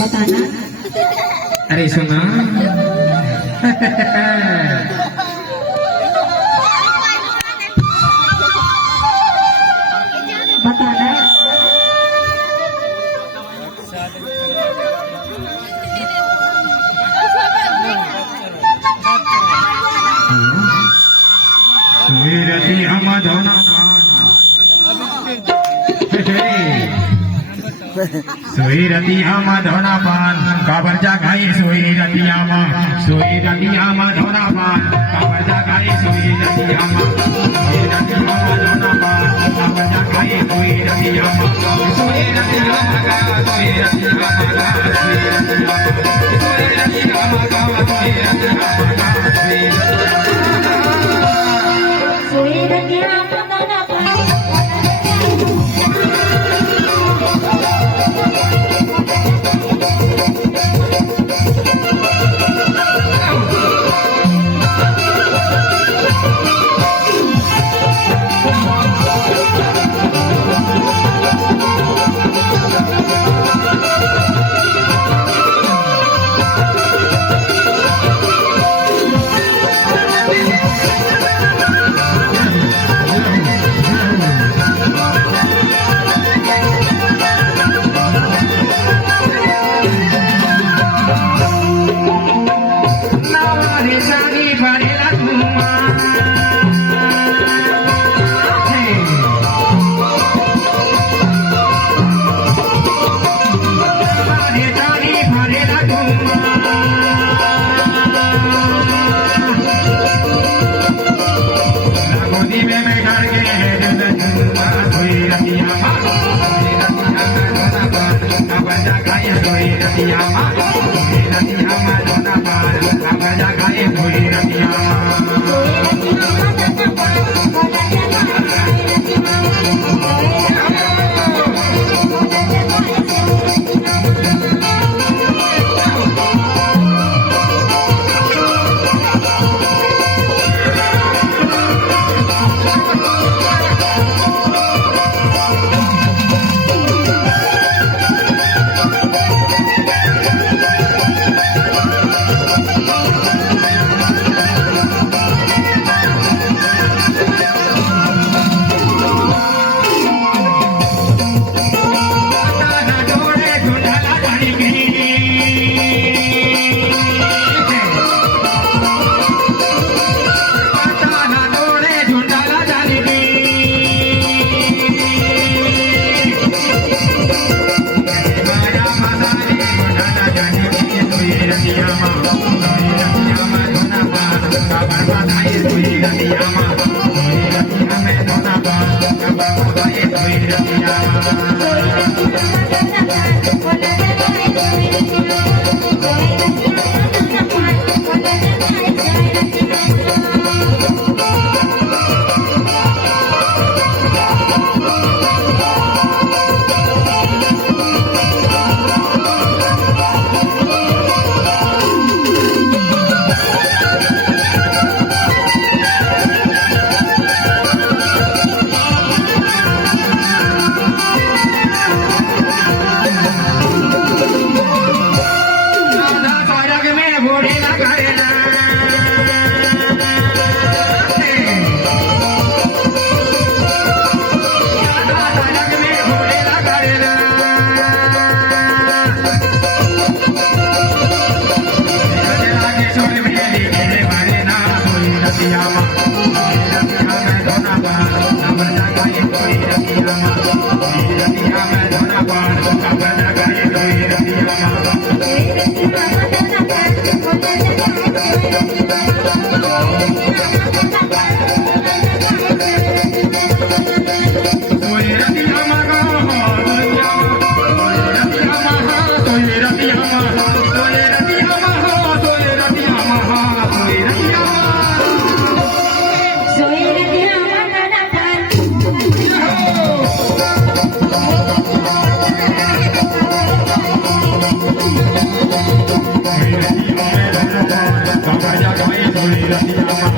बताना। अरे सुना बताना। सुरती हम धोना सोई रतिया मा धोना पान काबर जा गाई सोई रतिया मा धोना पान काबर जा गाई सोई रतिया मा धोना पान काबर जा गाई सोई रतिया मा गा सोई रतिया मा गा सोई रतिया मा गा सोई रतिया मा गा सोई रतिया मा गा सोई रतिया बताना Soy